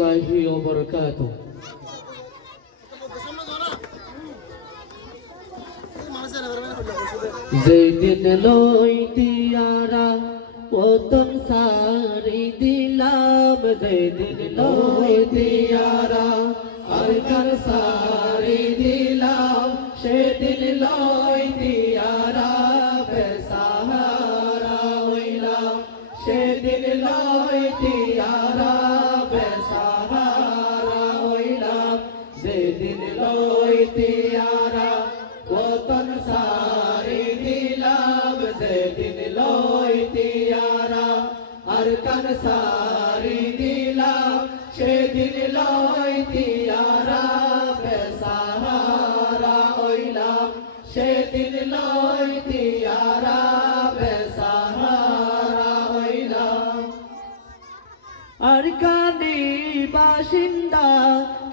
রহমতুল্লাহি ওয়া বারাকাতুহু। যেদিন লইতিয়ারা ওতন সারি দিলাম, যেদিন লইতিয়ারা আর কার সারি দিলাম, সেদিন লইতিয়ারা বেসাহারা হইলাম, সেদিন লইতিয়ারা বেসাহারা হইলাম, যেদিন লইতিয়ারা ওতন সারি দিলাম, যেদিন লইতিয়ারা আর কান সারি দিলাম, সেদিন লইতিয়ারা বেসাহারা হইলাম, সেদিন লইতিয়ারা বেসাহারা হইলাম। আর কানি বাসিন্দা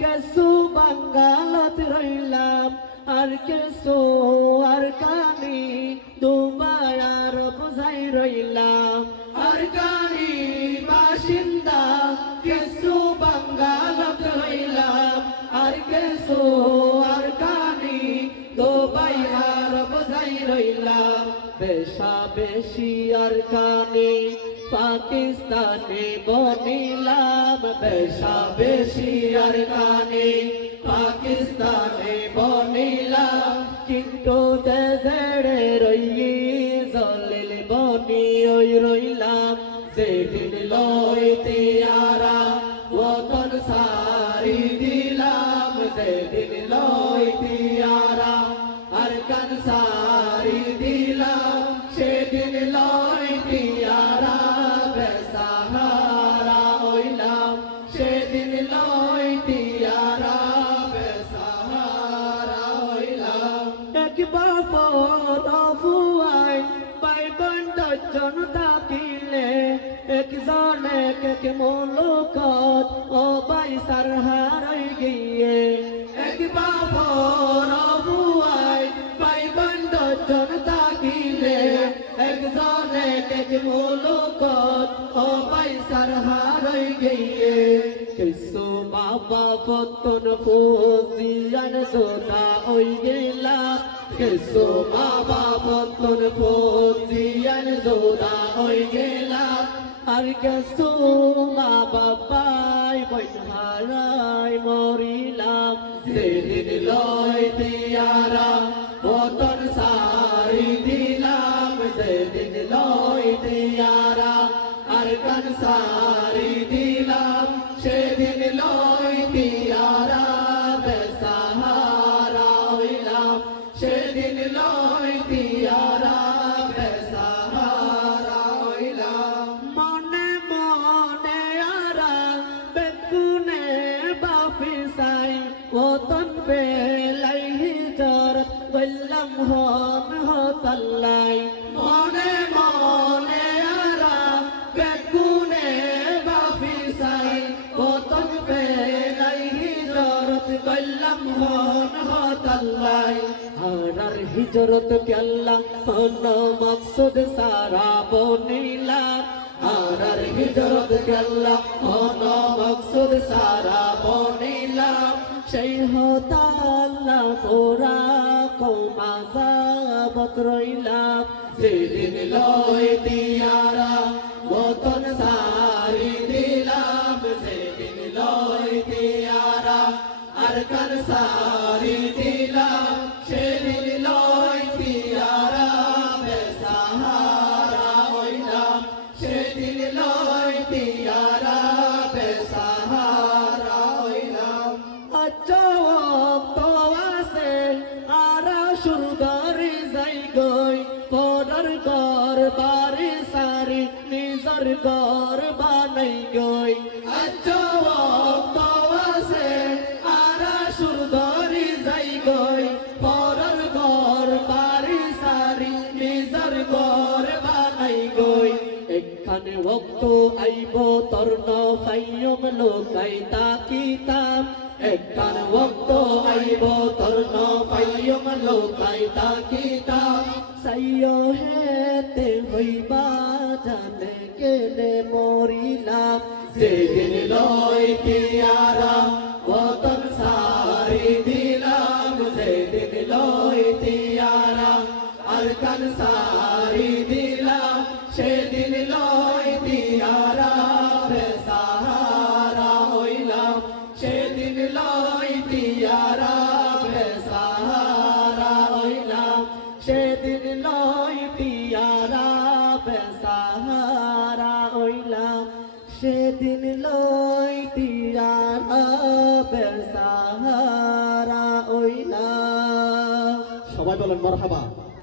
কেসু বাঙ্গালত রইলাম, আর কেসু আর কানি দুবাই আর বুঝাই রইলাম, আর কানি বাসিন্দা কেসু বাঙ্গালত রইলাম, আর কেসু আর কানি দুবাই আর বুঝাই রইলাম। বেশা বেশি আর কানি পাকিস্তানে বনিলাম, বেশা বেশি আর কানি পাকিস্তানে বনিলাম, কিন্তু দেশে রইয়ে জলিল বনি ওই রইলাম, যেদিন লইতিয়ারা ওতন সারি দিলাম, যেদিন লইতিয়ারা আর কান সারি দিলাম, সেদিন লইতিয়ারা বেসাহারা হইলাম, সেদিন লইতিয়ারা বেসাহারা হইলাম। একবার পরফুয়াই পাইবেন দশজন থাকিলে, একজন এক মুলুকত ও বাইসার হারাই গিয়ে, একবার পরফুয়াই পাইবেন দশজন থাকিলে, একজন এক মুলুকত ও বাইসার হারাই গিয়ে। কিছু বাবা পতন ফৌজিয়ান জোদা ওই গেলা, কিছু বাবা পতন ফৌজিয়ান জোদা ওই গেলা, আর কিছু মা বাবাই বইন হারাই মরিলাম, যেদিন লইতিয়ারা ওতন সারি দিলাম, যেদিন লইতিয়ারা আর কান সারি দিলাম, সেদিন লইতিয়ারা বেসাহারা হইলাম, সেদিন লইতিয়ারা বেসাহারা হইলাম। মনে মনে আরা বেগুনে বাপি সাই ওতন বেলাই হিজরত বললাম হন হতাল্লাই, মনে মনে আরা বেগুনে বাপি সাই ওতন বেলাই হিজরত বললাম হন হতাল্লাই। আর হিজরত কেল্লা হন মকসুদ সারা বনিলা, আর হিজরত কেল্লা হন মকসুদ সারা বনিলা, সেই হতাল্লা তোরা কমাজাবত রইলাম, যেদিন লইতিয়ারা ওতন সারি দিলাম, যেদিন লইতিয়ারা আর কান সারি দিলাম, সেদিন লইতিয়ারা বেসাহারা হইলাম, সেদিন লইতিয়ারা বেসাহারা হইলাম। আচ্ছা তো আছে আরা সুরগারি যাই গই, পরার ঘর বাড়ি সারি নিজর ঘর বানাই গই। আচ্ছা তো আছে আরা সুরগারি যাই গই, পরার ঘর বাড়ি সারি নিজর ঘর বানাই গই। এখানে ভক্ত আইব তর্ণ ফাইয়ম লোকাই তাকিতাম, একখান ভক্ত আইব তর্ণ ফাইয়ম লোকাই তাকিতাম, সাইয় হেতে হইবা জানে কেনে মরিলাম, যেদিন লইতিয়ারা বতন সারি দিলাম যেদিন লইতিয়ারা আরকান সারি দিলাম সেদিন লইতিয়ারা বেসাহারা হইলাম সেদিন লইতিয়ারা বেসাহারা হইলাম সেদিন লইতিয়ারা বেসাহারা হইলাম সেদিন লইতিয়ারা বেসাহারা হইলাম। সবাই বলেন মারহাবা।